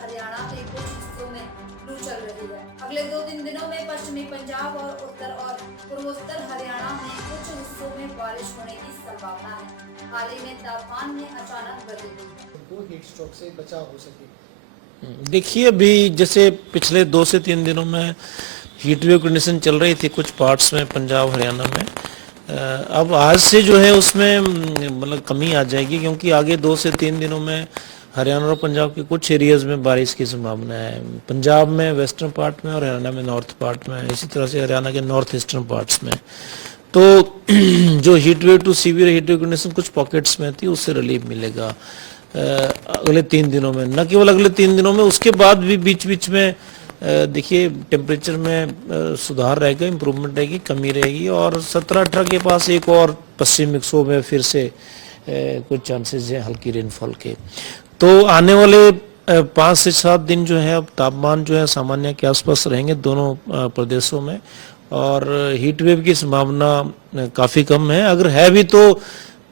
हरियाणा के कुछ हिस्सों में लू चल रही है। अगले 2-3 दिनों में पश्चिमी पंजाब और उत्तर और पूर्वोत्तर हरियाणा में कुछ हिस्सों में बारिश होने की संभावना है। हाल ही में तापमान में अचानक वृद्धि हुई है। उनको हीट स्ट्रोक से बचाव हो सके। देखिए, अभी जैसे पिछले 2 से 3 दिनों में हीट वेव कंडीशन चल रही थी कुछ पार्ट्स में पंजाब हरियाणा में। अब आज से जो है उसमें मतलब कमी आ जाएगी, क्योंकि आगे 2 से 3 दिनों में हरियाणा और पंजाब के कुछ एरियाज में बारिश की संभावना है। पंजाब में वेस्टर्न पार्ट में और हरियाणा में नॉर्थ पार्ट में, इसी तरह से हरियाणा के नॉर्थ ईस्टर्न पार्ट्स में। तो जो heat wave to severe heat wave condition कुछ पॉकेट्स में थी, उससे रिलीफ मिलेगा अगले 3 दिनों में। न केवल अगले 3 दिनों में, उसके बाद भी बीच बीच में देखिए टेम्परेचर में सुधार रहेगा, इम्प्रूवमेंट रहेगी, कमी रहेगी। और 17-18 के पास एक और पश्चिमी विक्षोभ में फिर से कुछ चांसेस है हल्की रेनफॉल के। तो आने वाले 5 से 7 दिन जो है अब तापमान जो है सामान्य के आसपास रहेंगे दोनों प्रदेशों में, और हीट वेव की संभावना काफ़ी कम है। अगर है भी तो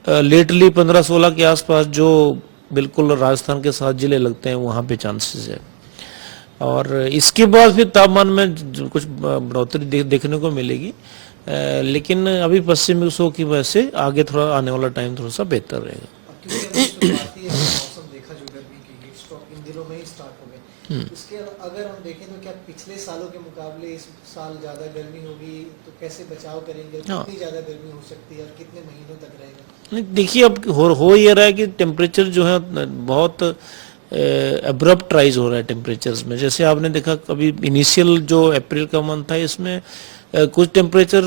लेटली 15-16 के आसपास, जो बिल्कुल राजस्थान के 7 जिले लगते हैं, वहाँ पे चांसेस है। और इसके बाद फिर तापमान में कुछ बढ़ोतरी देखने को मिलेगी, लेकिन अभी पश्चिमी विक्षोभ की वजह से आगे थोड़ा आने वाला टाइम थोड़ा सा बेहतर रहेगा। क्योंकि अभी शुरुआती है मौसम देखा जो गर्मी की हीट स्ट्रोक इन दिनों में ही स्टार्ट हो गए। इसके अगर हम देखें तो क्या पिछले सालों के मुकाबले इस साल ज़्यादा गर्मी होगी, तो कैसे बचाव करेंगे, कितनी ज़्यादा गर्मी हो सकती है और कितने महीनों तक रहेगा? नहीं, देखिए अब हो ये रहा है कि टेम्परेचर जो है बहुत अब्रप्ट राइज हो रहा है टेम्परेचर्स में। जैसे आपने देखा कभी इनिशियल जो अप्रैल का मंथ था, इसमें कुछ टेम्परेचर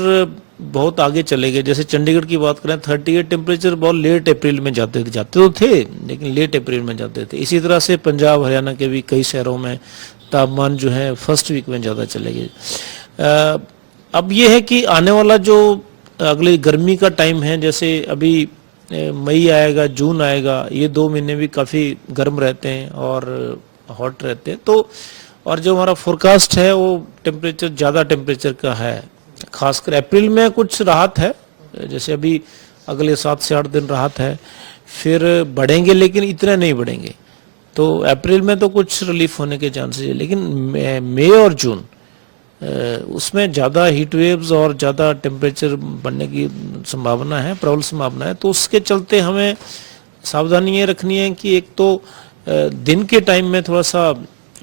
बहुत आगे चले गए। जैसे चंडीगढ़ की बात करें, 38 टेम्परेचर बहुत लेट अप्रैल में जाते तो थे, लेकिन लेट अप्रैल में जाते थे। इसी तरह से पंजाब हरियाणा के भी कई शहरों में तापमान जो है फर्स्ट वीक में ज़्यादा चले गए। अब ये है कि आने वाला जो अगले गर्मी का टाइम है, जैसे अभी मई आएगा, जून आएगा, ये 2 महीने भी काफ़ी गर्म रहते हैं और हॉट रहते हैं। तो और जो हमारा फोरकास्ट है वो टेम्परेचर ज़्यादा टेम्परेचर का है। खासकर अप्रैल में कुछ राहत है, जैसे अभी अगले 7 से 8 दिन राहत है, फिर बढ़ेंगे लेकिन इतना नहीं बढ़ेंगे। तो अप्रैल में तो कुछ रिलीफ होने के चांसेस है, लेकिन मई और जून उसमें ज़्यादा हीट वेव्स और ज़्यादा टेम्परेचर बढ़ने की संभावना है, प्रबल संभावना है। तो उसके चलते हमें सावधानी ये रखनी है कि एक तो दिन के टाइम में थोड़ा सा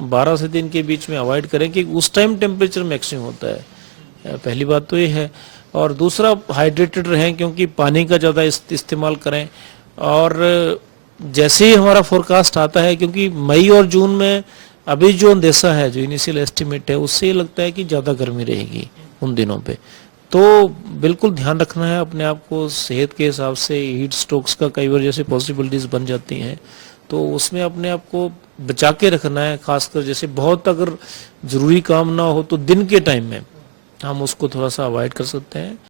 12 से 3 के बीच में अवॉइड करें, कि उस टाइम टेम्परेचर मैक्सिमम होता है। पहली बात तो ये है। और दूसरा, हाइड्रेटेड रहें, क्योंकि पानी का ज़्यादा इस्तेमाल करें। और जैसे ही हमारा फोरकास्ट आता है, क्योंकि मई और जून में अभी जो अंदेशा है, जो इनिशियल एस्टिमेट है, उससे ये लगता है कि ज़्यादा गर्मी रहेगी उन दिनों पे। तो बिल्कुल ध्यान रखना है अपने आप को सेहत के हिसाब से। हीट स्ट्रोक्स का कई बार जैसे पॉसिबिलिटीज़ बन जाती हैं, तो उसमें अपने आप को बचा के रखना है। खासकर जैसे बहुत अगर ज़रूरी काम ना हो तो दिन के टाइम में हम उसको थोड़ा सा अवॉइड कर सकते हैं।